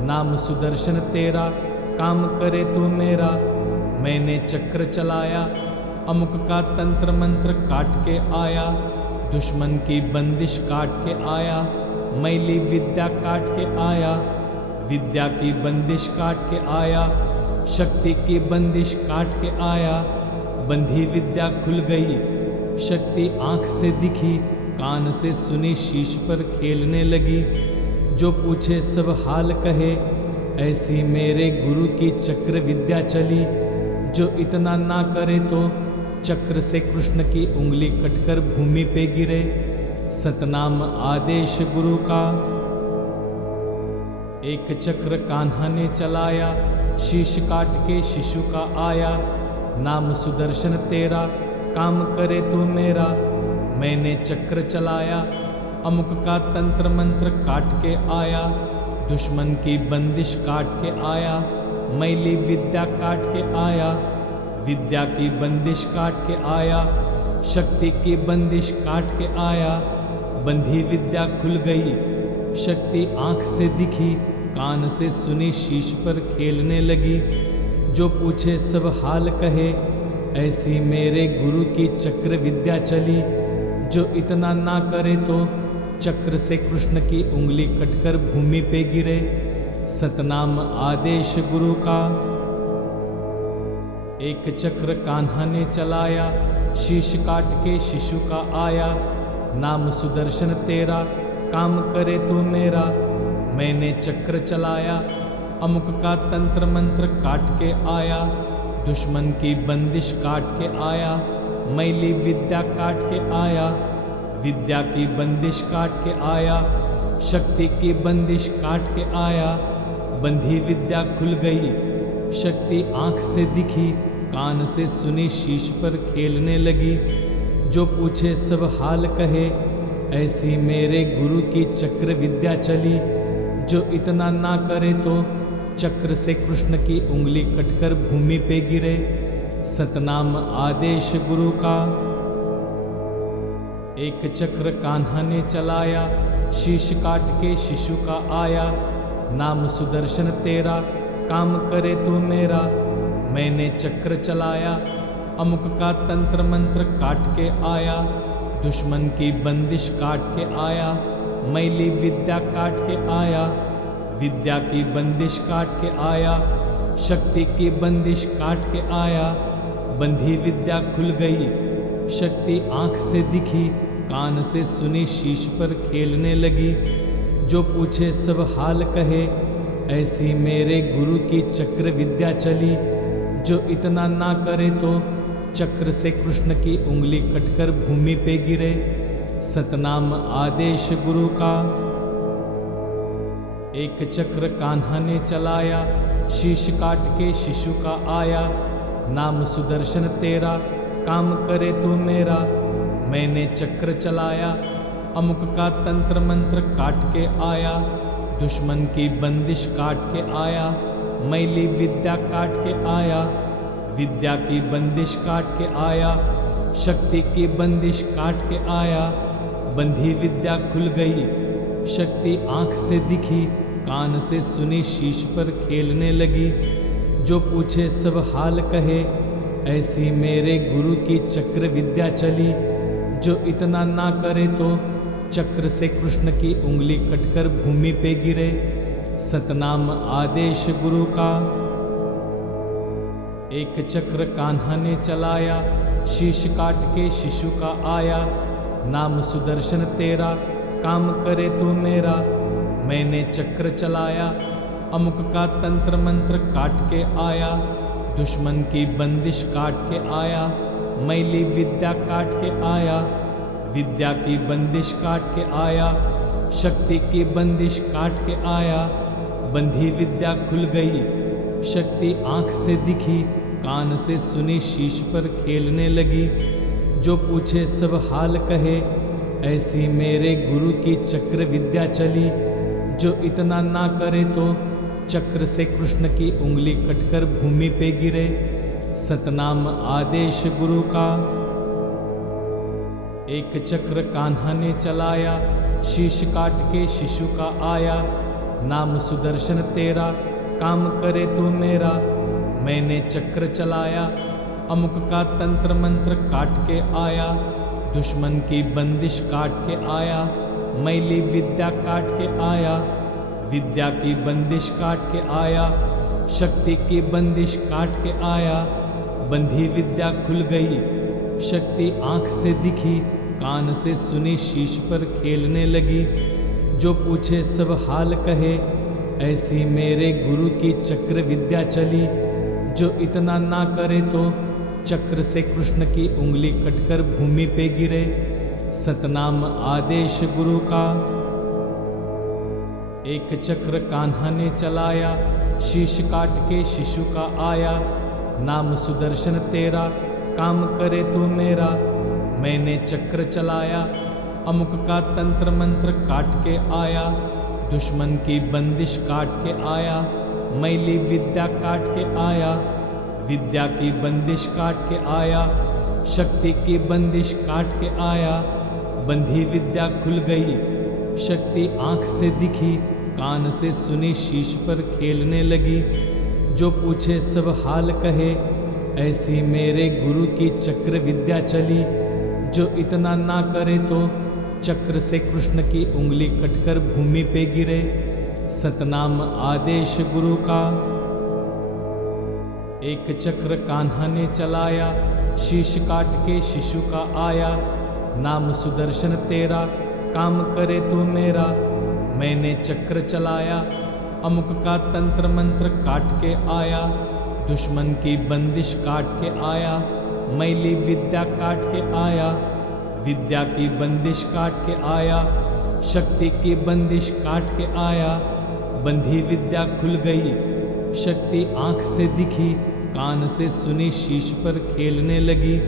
नाम सुदर्शन तेरा, काम करे तू मेरा। मैंने चक्र चलाया, अमुक का तंत्र मंत्र काट के आया। दुश्मन की बंदिश काट के आया, मैली विद्या काट के आया। विद्या की बंदिश काट के आया, शक्ति की बंदिश काट के आया। बंधी विद्या खुल गई, शक्ति आंख से दिखी, कान से सुनी, शीश पर खेलने लगी। जो पूछे सब हाल कहे, ऐसी मेरे गुरु की चक्र विद्या चली। जो इतना ना करे तो चक्र से कृष्ण की उंगली कटकर भूमि पे गिरे। सतनाम आदेश गुरु का। एक चक्र कान्हा ने चलाया, शीश काट के शिशु का आया। नाम सुदर्शन तेरा, काम करे तू मेरा। मैंने चक्र चलाया, अमुक का तंत्र मंत्र काट के आया। दुश्मन की बंदिश काट के आया, मैली विद्या काट के आया। विद्या की बंदिश काट के आया, शक्ति की बंदिश काट के आया। बंधी विद्या खुल गई, शक्ति आंख से दिखी, कान से सुनी, शीश पर खेलने लगी। जो पूछे सब हाल कहे, ऐसी मेरे गुरु की चक्र विद्या चली। जो इतना ना करे तो चक्र से कृष्ण की उंगली कटकर भूमि पे गिरे। सतनाम आदेश गुरु का। एक चक्र कान्हा ने चलाया, शीश काट के शिशु का आया। नाम सुदर्शन तेरा, काम करे तू मेरा। मैंने चक्र चलाया, अमुक का तंत्र मंत्र काट के आया। दुश्मन की बंदिश काट के आया, मैली विद्या काट के आया। विद्या की बंदिश काट के आया, शक्ति की बंदिश काट के आया। बंधी विद्या खुल गई, शक्ति आंख से दिखी, कान से सुनी, शीश पर खेलने लगी। जो पूछे सब हाल कहे, ऐसी मेरे गुरु की चक्र विद्या चली। जो इतना ना करे तो चक्र से कृष्ण की उंगली कटकर भूमि पे गिरे। सतनाम आदेश गुरु का। एक चक्र कान्हा ने चलाया, शीश काट के शिशु का आया। नाम सुदर्शन तेरा, काम करे तू मेरा। मैंने चक्र चलाया, अमुक का तंत्र मंत्र काट के आया। दुश्मन की बंदिश काट के आया, मैली विद्या काट के आया। विद्या की बंदिश काट के आया, शक्ति की बंदिश काट के आया। बंधी विद्या खुल गई, शक्ति आंख से दिखी, कान से सुनी, शीश पर खेलने लगी। जो पूछे सब हाल कहे, ऐसी मेरे गुरु की चक्र विद्या चली। जो इतना ना करे तो चक्र से कृष्ण की उंगली कटकर भूमि पे गिरे। सतनाम आदेश गुरु का। एक चक्र कान्हा ने चलाया, शीश काट के शिशु का आया। नाम सुदर्शन तेरा, काम करे तू मेरा। मैंने चक्र चलाया, अमुक का तंत्र मंत्र काट के आया। दुश्मन की बंदिश काट के आया, मैली विद्या काट के आया। विद्या की बंदिश काट के आया, शक्ति की बंदिश काट के आया। बंधी विद्या खुल गई, शक्ति आंख से दिखी, कान से सुनी, शीश पर खेलने लगी। जो पूछे सब हाल कहे, ऐसी मेरे गुरु की चक्र विद्या चली। जो इतना ना करे तो चक्र से कृष्ण की उंगली कटकर भूमि पे गिरे। सतनाम आदेश गुरु का। एक चक्र कान्हा ने चलाया, शीश काट के शिशु का आया। नाम सुदर्शन तेरा, काम करे तू मेरा। मैंने चक्र चलाया, अमुक का तंत्र मंत्र काट के आया। दुश्मन की बंदिश काट के आया, मैली विद्या काट के आया। विद्या की बंदिश काट के आया, शक्ति की बंदिश काट के आया। बंधी विद्या खुल गई, शक्ति आंख से दिखी, कान से सुनी, शीश पर खेलने लगी। जो पूछे सब हाल कहे, ऐसी मेरे गुरु की चक्र विद्या चली। जो इतना ना करे तो चक्र से कृष्ण की उंगली कटकर भूमि पे गिरे। सतनाम आदेश गुरु का। एक चक्र कान्हा ने चलाया, शीश काट के शिशु का आया। नाम सुदर्शन तेरा, काम करे तू मेरा। मैंने चक्र चलाया, अमुक का तंत्र मंत्र काट के आया। दुश्मन की बंदिश काट के आया, मैली विद्या काट के आया। विद्या की बंदिश काट के आया, शक्ति की बंदिश काट के आया। बंधी विद्या खुल गई, शक्ति आंख से दिखी, कान से सुनी, शीश पर खेलने लगी। जो पूछे सब हाल कहे, ऐसी मेरे गुरु की चक्र विद्या चली। जो इतना ना करे तो चक्र से कृष्ण की उंगली कटकर भूमि पे गिरे। सतनाम आदेश गुरु का। एक चक्र कान्हा ने चलाया, शीश काट के शिशु का आया। नाम सुदर्शन तेरा, काम करे तू मेरा। मैंने चक्र चलाया, अमुक का तंत्र मंत्र काट के आया। दुश्मन की बंदिश काट के आया, मैली विद्या काट के आया। विद्या की बंदिश काट के आया, शक्ति की बंदिश काट के आया। बंधी विद्या खुल गई, शक्ति आंख से दिखी, कान से सुनी, शीश पर खेलने लगी। जो पूछे सब हाल कहे, ऐसी मेरे गुरु की चक्र विद्या चली। जो इतना ना करे तो चक्र से कृष्ण की उंगली कटकर भूमि पे गिरे। सतनाम आदेश गुरु का। एक चक्र कान्हा ने चलाया, शीश काट के शिशु का आया। नाम सुदर्शन तेरा, काम करे तू मेरा। मैंने चक्र चलाया, अमुक का तंत्र मंत्र काट के आया। दुश्मन की बंदिश काट के आया, मैली विद्या काट के आया। विद्या की बंदिश काट के आया, शक्ति की बंदिश काट के आया। बंधी विद्या खुल गई, शक्ति आंख से दिखी, कान से सुनी, शीश पर खेलने लगी।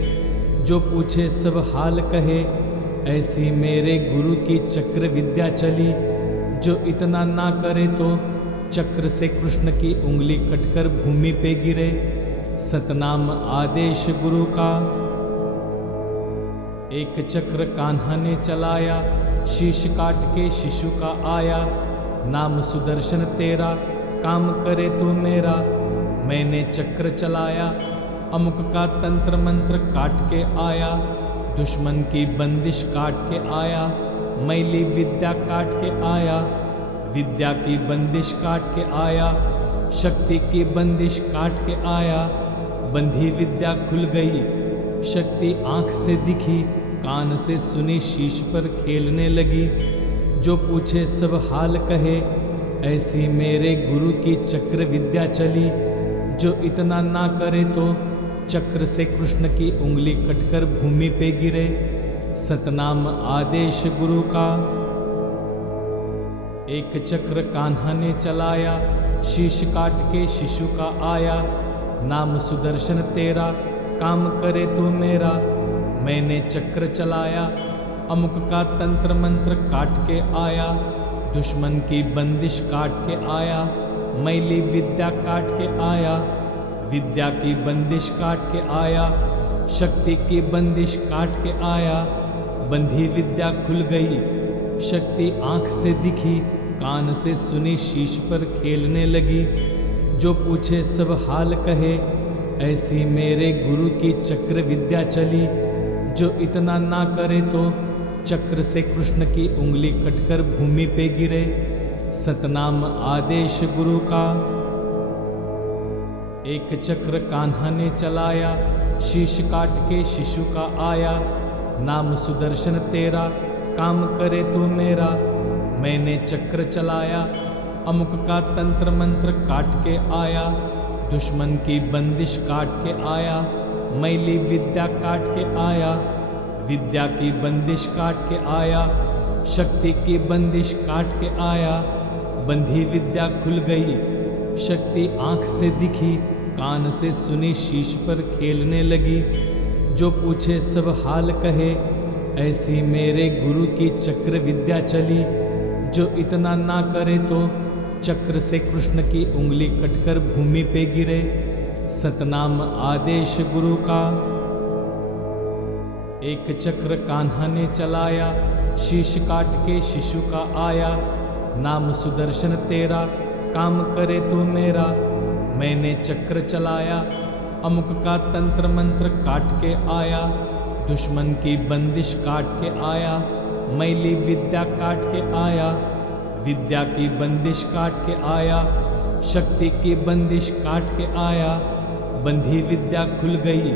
जो पूछे सब हाल कहे, ऐसी मेरे गुरु की चक्र विद्या चली। जो इतना ना करे तो चक्र से कृष्ण की उंगली कटकर भूमि पे गिरे। सतनाम आदेश गुरु का। एक चक्र कान्हा ने चलाया, शीश काट के शिशु का आया। नाम सुदर्शन तेरा, काम करे तू मेरा। मैंने चक्र चलाया, अमुक का तंत्र मंत्र काट के आया। दुश्मन की बंदिश काट के आया, मैली विद्या काट के आया। विद्या की बंदिश काट के आया, शक्ति की बंदिश काट के आया। बंधी विद्या खुल गई, शक्ति आंख से दिखी, कान से सुनी, शीश पर खेलने लगी। जो पूछे सब हाल कहे, ऐसी मेरे गुरु की चक्र विद्या चली। जो इतना ना करे तो चक्र से कृष्ण की उंगली कटकर भूमि पे गिरे। सतनाम आदेश गुरु का। एक चक्र कान्हा ने चलाया, शीश काट के शिशु का आया। नाम सुदर्शन तेरा, काम करे तू मेरा। मैंने चक्र चलाया, अमुक का तंत्र मंत्र काट के आया। दुश्मन की बंदिश काट के आया, मैली विद्या काट के आया। विद्या की बंदिश काट के आया, शक्ति की बंदिश काट के आया। बंधी विद्या खुल गई, शक्ति आंख से दिखी, कान से सुनी, शीश पर खेलने लगी। जो पूछे सब हाल कहे, ऐसी मेरे गुरु की चक्र विद्या चली। जो इतना ना करे तो चक्र से कृष्ण की उंगली कटकर भूमि पे गिरे। सतनाम आदेश गुरु का। एक चक्र कान्हा ने चलाया, शीश काट के शिशु का आया। नाम सुदर्शन तेरा, काम करे तू मेरा। मैंने चक्र चलाया, अमुक का तंत्र मंत्र काट के आया। दुश्मन की बंदिश काट के आया, मैली विद्या काट के आया। विद्या की बंदिश काट के आया, शक्ति की बंदिश काट के आया। बंधी विद्या खुल गई, शक्ति आंख से दिखी, कान से सुनी, शीश पर खेलने लगी। जो पूछे सब हाल कहे, ऐसी मेरे गुरु की चक्र विद्या चली। जो इतना ना करे तो चक्र से कृष्ण की उंगली कटकर भूमि पे गिरे। सतनाम आदेश गुरु का। एक चक्र कान्हा ने चलाया, शीश काट के शिशु का आया। नाम सुदर्शन तेरा, काम करे तू मेरा। मैंने चक्र चलाया, अमुक का तंत्र मंत्र काट के आया। दुश्मन की बंदिश काट के आया, मैली विद्या काट के आया। विद्या की बंदिश काट के आया, शक्ति की बंदिश काट के आया। बंधी विद्या खुल गई,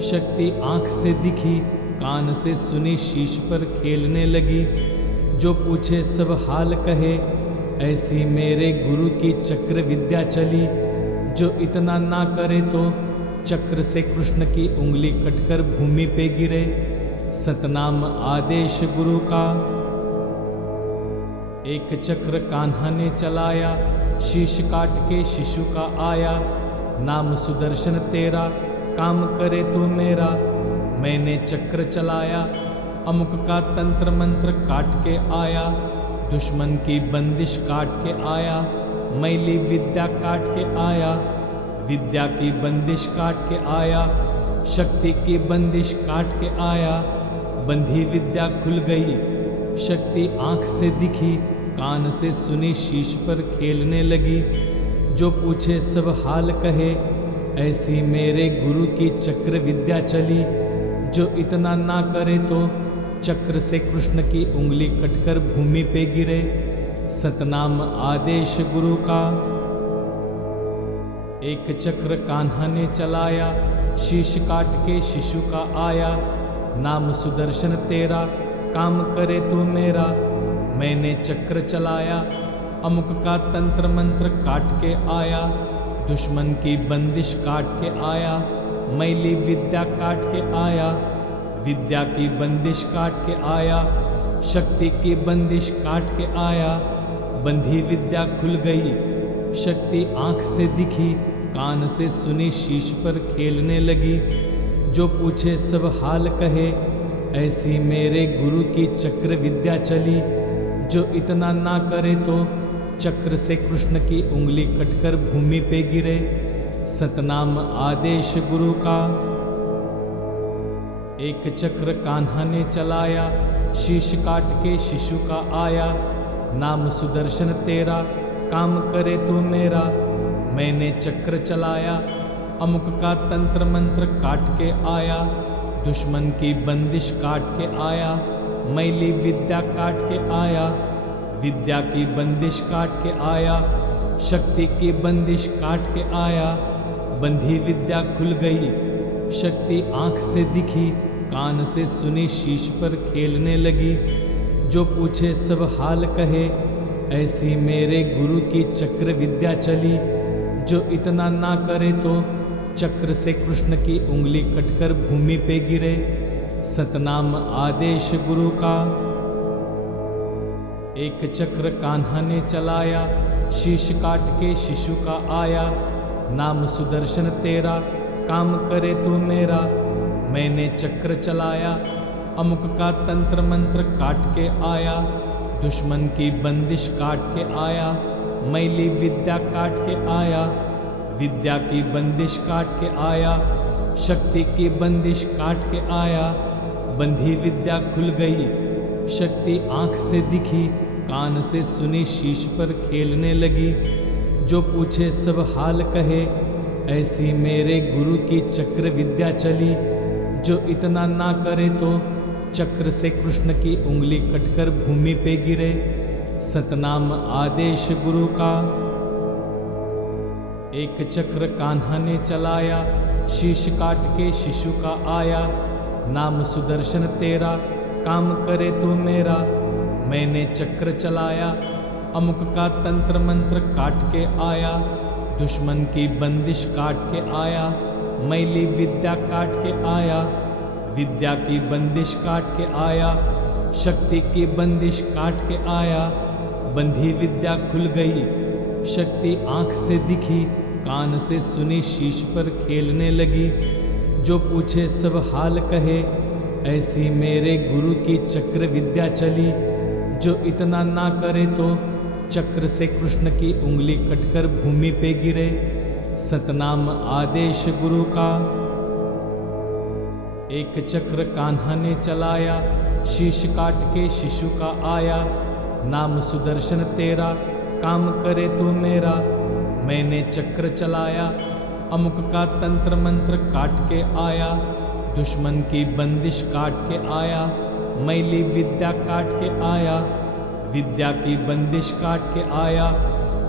शक्ति आंख से दिखी, कान से सुनी, शीश पर खेलने लगी। जो पूछे सब हाल कहे, ऐसी मेरे गुरु की चक्र विद्या चली। जो इतना ना करे तो चक्र से कृष्ण की उंगली कटकर भूमि पे गिरे। सतनाम आदेश गुरु का। एक चक्र कान्हा ने चलाया, शीश काट के शिशु का आया। नाम सुदर्शन तेरा, काम करे तू मेरा। मैंने चक्र चलाया, अमुक का तंत्र मंत्र काट के आया। दुश्मन की बंदिश काट के आया, मैली विद्या काट के आया। विद्या की बंदिश काट के आया, शक्ति की बंदिश काट के आया। बंधी विद्या खुल गई, शक्ति आंख से दिखी, कान से सुनी, शीश पर खेलने लगी। जो पूछे सब हाल कहे, ऐसी मेरे गुरु की चक्र विद्या चली। जो इतना ना करे तो चक्र से कृष्ण की उंगली कटकर भूमि पे गिरे। सतनाम आदेश गुरु का। एक चक्र कान्हा ने चलाया, शीश काट के शिशु का आया। नाम सुदर्शन तेरा, काम करे तू मेरा। मैंने चक्र चलाया, अमुक का तंत्र मंत्र काट के आया। दुश्मन की बंदिश काट के आया, मैली विद्या काट के आया। विद्या की बंदिश काट के आया, शक्ति की बंदिश काट के आया। बंधी विद्या खुल गई, शक्ति आंख से दिखी, कान से सुनी, शीश पर खेलने लगी। जो पूछे सब हाल कहे, ऐसी मेरे गुरु की चक्र विद्या चली। जो इतना ना करे तो चक्र से कृष्ण की उंगली कटकर भूमि पे गिरे। सतनाम आदेश गुरु का। एक चक्र कान्हा ने चलाया, शीश काट के शिशु का आया। नाम सुदर्शन तेरा, काम करे तू मेरा। मैंने चक्र चलाया, अमुक का तंत्र मंत्र काट के आया। दुश्मन की बंदिश काट के आया, मैली विद्या काट के आया। विद्या की बंदिश काट के आया, शक्ति की बंदिश काट के आया। बंधी विद्या खुल गई, शक्ति आंख से दिखी, कान से सुनी, शीश पर खेलने लगी। जो पूछे सब हाल कहे, ऐसी मेरे गुरु की चक्र विद्या चली। जो इतना ना करे तो चक्र से कृष्ण की उंगली कटकर भूमि पे गिरे। सतनाम आदेश गुरु का। एक चक्र कान्हा ने चलाया, शीश काट के शिशु का आया। नाम सुदर्शन तेरा, काम करे तू मेरा। मैंने चक्र चलाया, अमुक का तंत्र मंत्र काट के आया। दुश्मन की बंदिश काट के आया, मैली विद्या काट के आया। विद्या की बंदिश काट के आया, शक्ति की बंदिश काट के आया। बंधी विद्या खुल गई, शक्ति आंख से दिखी, कान से सुनी, शीश पर खेलने लगी। जो पूछे सब हाल कहे, ऐसी मेरे गुरु की चक्र विद्या चली। जो इतना ना करे तो चक्र से कृष्ण की उंगली कटकर भूमि पे गिरे। सतनाम आदेश गुरु का। एक चक्र कान्हा ने चलाया, शीश काट के शिशु का आया। नाम सुदर्शन तेरा, काम करे तो मेरा। मैंने चक्र चलाया, अमुक का तंत्र मंत्र काट के आया। दुश्मन की बंदिश काट के आया, मैली विद्या काट के आया। विद्या की बंदिश काट के आया, शक्ति की बंदिश काट के आया। बंधी विद्या खुल गई, शक्ति आंख से दिखी, कान से सुनी, शीश पर खेलने लगी। जो पूछे सब हाल कहे, ऐसी मेरे गुरु की चक्र विद्या चली। जो इतना ना करे तो चक्र से कृष्ण की उंगली कटकर भूमि पे गिरे। सतनाम आदेश गुरु का। एक चक्र कान्हा ने चलाया, शीश काट के शिशु का आया। नाम सुदर्शन तेरा, काम करे तो मेरा। मैंने चक्र चलाया, अमुक का तंत्र मंत्र काट के आया। दुश्मन की बंदिश काट के आया, मैली विद्या काट के आया। विद्या की बंदिश काट के आया,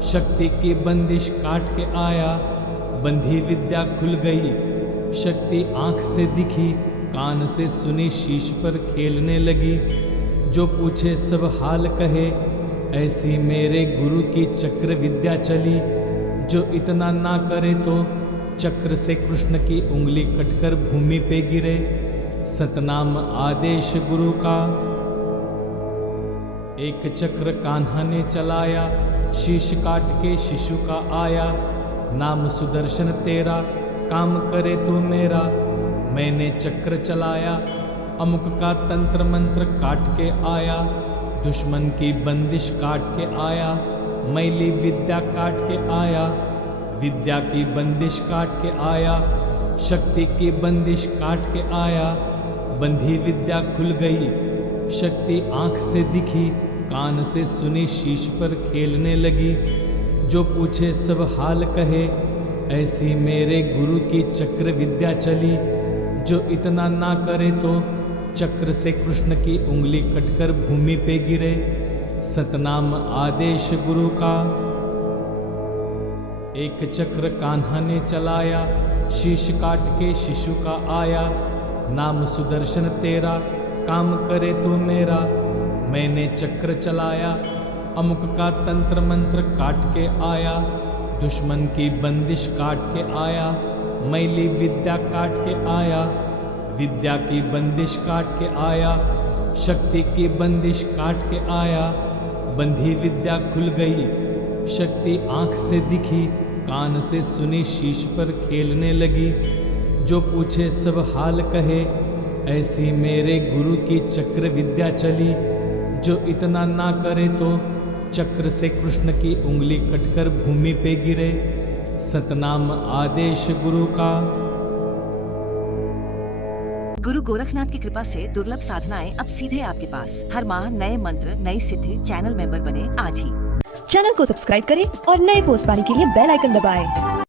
शक्ति की बंदिश काट के आया। बंधी विद्या खुल गई, शक्ति आंख से दिखी, कान से सुनी, शीश पर खेलने लगी। जो पूछे सब हाल कहे, ऐसी मेरे गुरु की चक्र विद्या चली। जो इतना ना करे तो चक्र से कृष्ण की उंगली कटकर भूमि पे गिरे। सतनाम आदेश गुरु का। एक चक्र कान्हा ने चलाया, शीश काट के शिशु का आया। नाम सुदर्शन तेरा, काम करे तो मेरा। मैंने चक्र चलाया, अमुक का तंत्र मंत्र काट के आया। दुश्मन की बंदिश काट के आया, मैली विद्या काट के आया। विद्या की बंदिश काट के आया, शक्ति की बंदिश काट के आया। बंधी विद्या खुल गई, शक्ति आंख से दिखी, कान से सुनी, शीश पर खेलने लगी। जो पूछे सब हाल कहे, ऐसी मेरे गुरु की चक्र विद्या चली। जो इतना ना करे तो चक्र से कृष्ण की उंगली कटकर भूमि पे गिरे। सतनाम आदेश गुरु का। एक चक्र कान्हा ने चलाया, शीश काट के शिशु का आया। नाम सुदर्शन तेरा, काम करे तो मेरा। मैंने चक्र चलाया, अमुक का तंत्र मंत्र काट के आया। दुश्मन की बंदिश काट के आया, मैली विद्या काट के आया। विद्या की बंदिश काट के आया, शक्ति की बंदिश काट के आया। बंधी विद्या खुल गई, शक्ति आंख से दिखी, कान से सुनी, शीश पर खेलने लगी। जो पूछे सब हाल कहे, ऐसी मेरे गुरु की चक्र विद्या चली। जो इतना ना करे तो चक्र से कृष्ण की उंगली कटकर भूमि पे गिरे। सतनाम आदेश गुरु का। गुरु गोरखनाथ की कृपा से दुर्लभ साधनाएं अब सीधे आपके पास। हर माह नए मंत्र, नई सिद्धि, चैनल मेंबर बने आज ही। चैनल को सब्सक्राइब करें और नए पोस्ट पाने के लिए बेल आइकन दबाएं।